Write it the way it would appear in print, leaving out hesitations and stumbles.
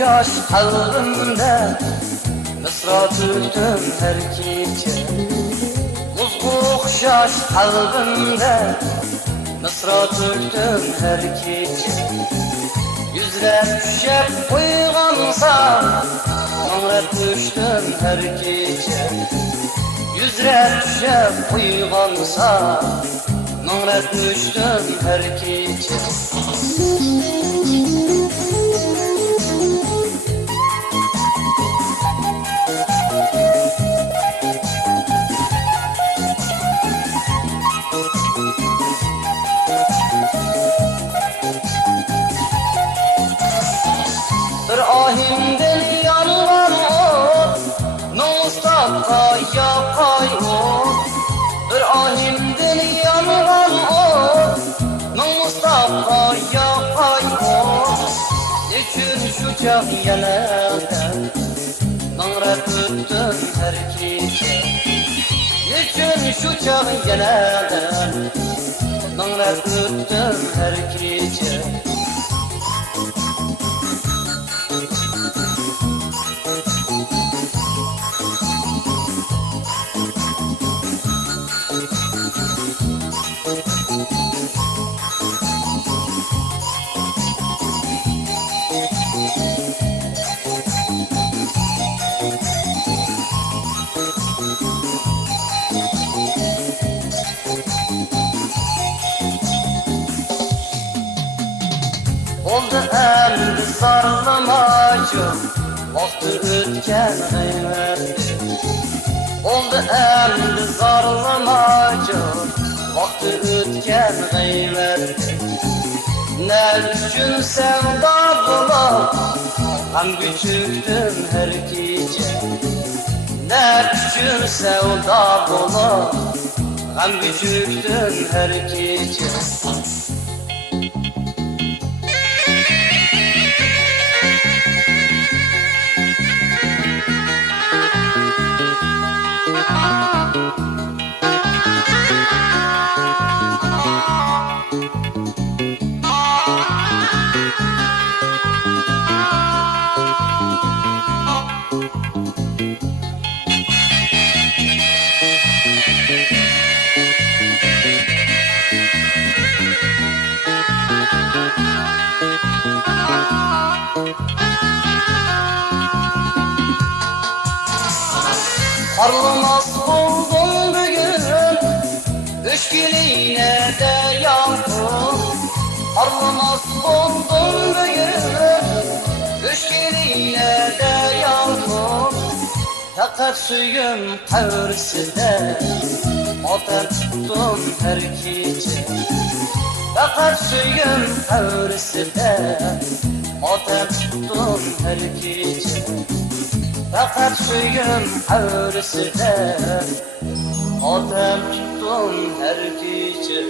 yaş kalbimde Mısra töktüm her gece Buzguruk yaş kalbimde Mısra töktüm her gece Yüzler düşüp uygansa Ağrıp düştüm her gece Yüzler düşüp uygansa Ağrıp düştüm her gece Ahimden yanılan o Mustafa yapay o Bir ahimden yanılan o Mustafa yapay o Üçün şu cah yanarda Nangrap öttüm her gece Üçün şu cah yanarda Nangrap öttüm her gece Oldu endi sarlamacı Vakti ötken kıymetli Oldu endi sarlamacı Vakti ötken kıymetli Ne üçün sevda bulup Hem küçüktüm her gece Ne üçün sevda bulup Hem küçüktüm her gece Arlamaz buldum bugün Öşkiliğine de yandım Arlamaz buldum bugün Öşkiliğine de yandım Yakar suyum kavrisinde Atar tuttum her gece Yakar suyum kavrisinde Atar tuttum her gece Yakar suyum kavrisinde Atar tuttum her gece